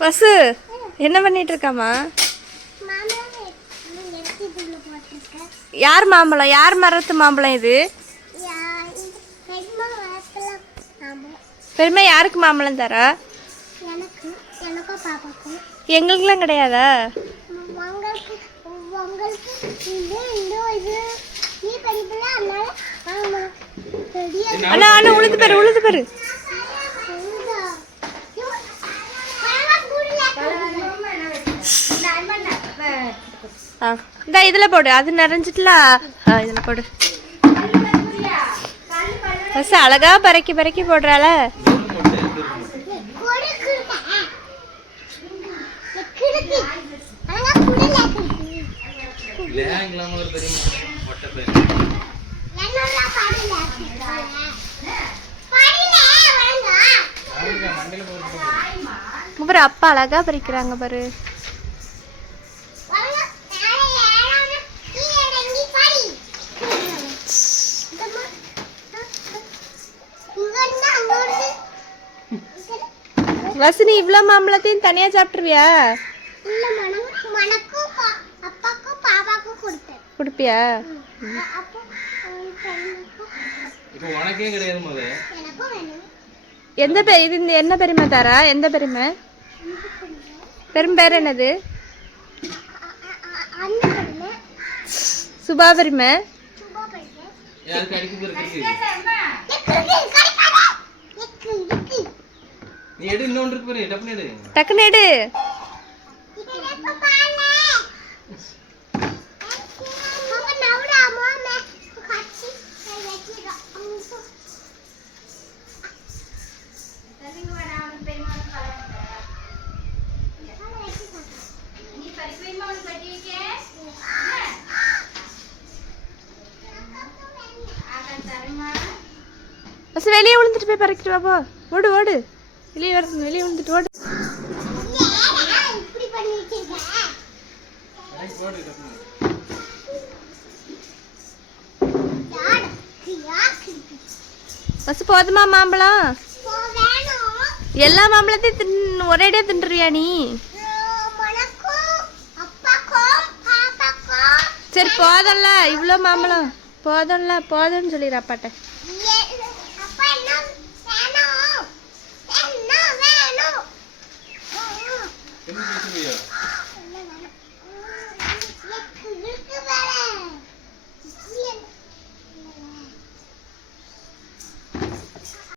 வசு என்ன பண்ணிட்டு இருக்காமா யார் மாம்பழம்? யார் மரத்து மாம்பழம் இது? பெருமை யாருக்கு மாம்பழம் தர? எங்களுக்குலாம் கிடையாதா? அண்ணா அண்ணா உழுது பேரு உழுது பேரு. இந்த இதில் போடு. அது நிறைஞ்சிட்டுல ஆ இதில் போடு. பஸ் அழகா பறக்கி பறக்கி போடுறாள. லேங்லாம் அப்பா அழகா பறிக்கிறாங்க பாரு. வசு நீ இவ்வளோ மாம்பழத்தையும் தனியாக சாப்பிட்ருவியா கொடுப்பியா? அப்போ அவங்க பையனுக்கும் இப்போ உனக்கே கிடையாது முத. எனக்கும் வேணும். எந்த பெ இது இந்த என்ன பெருமை தாரா? எந்த பெருமை? பெரும் பேர் என்னது? சுபா பெருமை சுபா பண்ணு யாருக்கு அடிக்க போறது நீ எடு இன்னொன்று பாரு டப்புனு எடு. எடு. வெளியே விழுந்துட்டு போய் பறக்கிட்டு வா போ. ஓடு ஓடு. வெளியே வர வெளியே வந்துட்டு ஓடு. இப்படி போதுமா மாம்பழம்? எல்லா மாம்பழத்தையும் தின் ஒரேடியாக தின்றுவியா நீ? சரி போதும்ல இவ்வளோ மாம்பழம். போதும்ல போதும்னு சொல்லிடு அப்பாட்ட. Can you give me a...